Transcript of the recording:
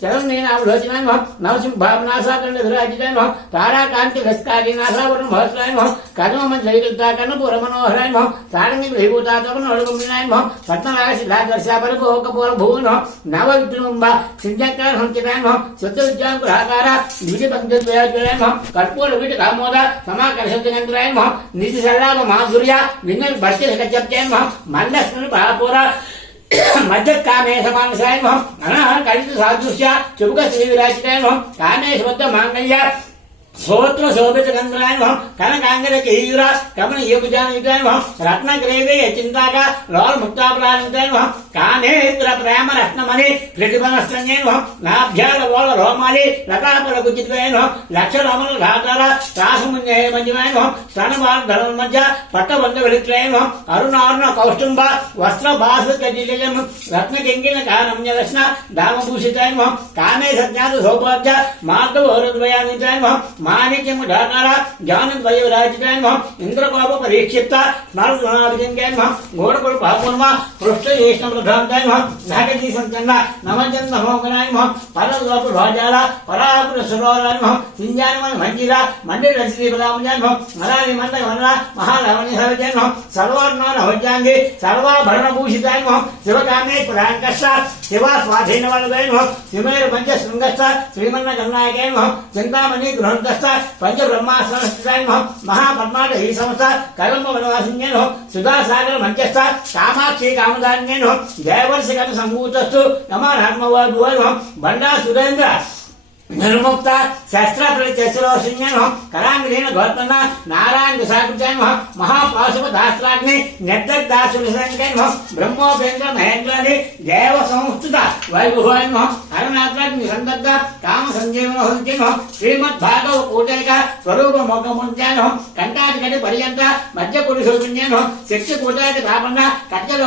చరణీనాభలోచనాయ నమః నవసింహానాసాకండ విరాజితాయ నమః తారాకాంతి గస్కారీనాథావరణ మహస్రాయ నమః కర్మమంజైరుద్ధాకర్ణ పురమనోహరాయ నమః సారంగి విభూతాతమన నడుగుమినాయ నమః పద్మనాగ శిలాదర్శాపర భోగపూర భూవ నమః నవవిద్రుంబ సింజంకార సంచితాయ నమః శుద్ధ విద్యాంకురాకార నిధి పంచద్వయాజ్వరాయ నమః కర్పూర విట కామోద సమాకర్షంతయంత్రాయ నమః నిధి సల్లాభ మాధుర్య విన్నల్ భర్తి సకచప్తాయ నమః మందస్నుని భాపుర మధ్య కామే సమానసాయ నమః అనః కలిత సాదృశ్య చుబుక శ్రీ విరాజితాయ నమః కామే శుద్ధ మాంగళ్య శ్రోత్ర శోభిత గంధరాయ నమః కనకాంగర కేయూర కమన యోగజానితాయ నమః రత్నగ్రేవే చింతాక లోల ముక్తాపరాజితాయ నమః కానేంద్ర ప్రేమ రత్నమణి ప్రతిభనస్త్రన్యే నమః నాభ్యాల లోల రోమాలి లతాపర కుచితాయ నమః లక్ష రమణ ఘాతాల రాసమున్యయ మంజమాయ నమః స్తనబాల ధర్మ మధ్య పట్టబంధ వెళిత్రాయ నమః అరుణారుణ కౌష్టుంబ వస్త్ర బాసు కటిలయం రత్న కింకిన కానమ్య రత్న దామభూషితాయ నమః కామే సజ్ఞాత సౌభాగ్య మార్గవరద్వయానితాయ నమః మాణిక్యము ఢాకార జ్ఞానద్వయ విరాజితాయ నమః ఇంద్రకోప పరీక్షిప్త స్మరణ నమః గోడకుడు పాపూర్మ పృష్ఠ జ్యేష్ఠమృభ్రాంతాయ నమః నాగజీ సంచన్న నమజన్ నమోగనాయ నమః పరలోపు ధ్వజాల పరాపుర సురోరాయ నమః సింజానమన మంజీర మండిర రశ్రీ పదాముజాయ నమః మరాలి మండల వనర మహారావణి హరజాయ నమః సర్వార్ణాన హోజాంగి సర్వాభరణభూషితాయ నమః శివకామే పురాంకష్ట శివ స్వాధీన వరదాయ నమః శివేర పంచ శృంగస్థ శ్రీమన్న గణనాయకాయ నమః చింతామణి గృహంతస్థ పంచ బ్రహ్మాసనస్థాయ నమః మహాపద్మాట ఈ సంస్థ కలంబ వనవాసిన్యే నమః సుధాసాగర మంచస్థ కామాక్షి కామధాన్యే నమః జయవర్ష గణ సంభూతస్థు నమః రామవాదువ నమః బండా సురేంద్ర నిర్ముక్త శస్త్ర ప్రతిశిరోషిన్య నమః కరాంగ్రీణ గోత్మన నారాయణ విశాఖాయ నమః మహాపాశుప దాస్త్రాగ్ని నిర్దగ్ధాసురసంఖ్యాయ నమః బ్రహ్మోపేంద్ర మహేంద్రాది దేవ సంస్థిత వైభవాయ నమః హరనాథాగ్ని సందగ్ధ కామ సంజీవన హోంచి నమః శ్రీమద్ భాగవ కూటైక స్వరూప మోకముంచాయ నమః కంఠాధికటి పర్యంత మధ్య పురుషోపిన్య నమః శక్తి కూటైక తాపన్న కట్టల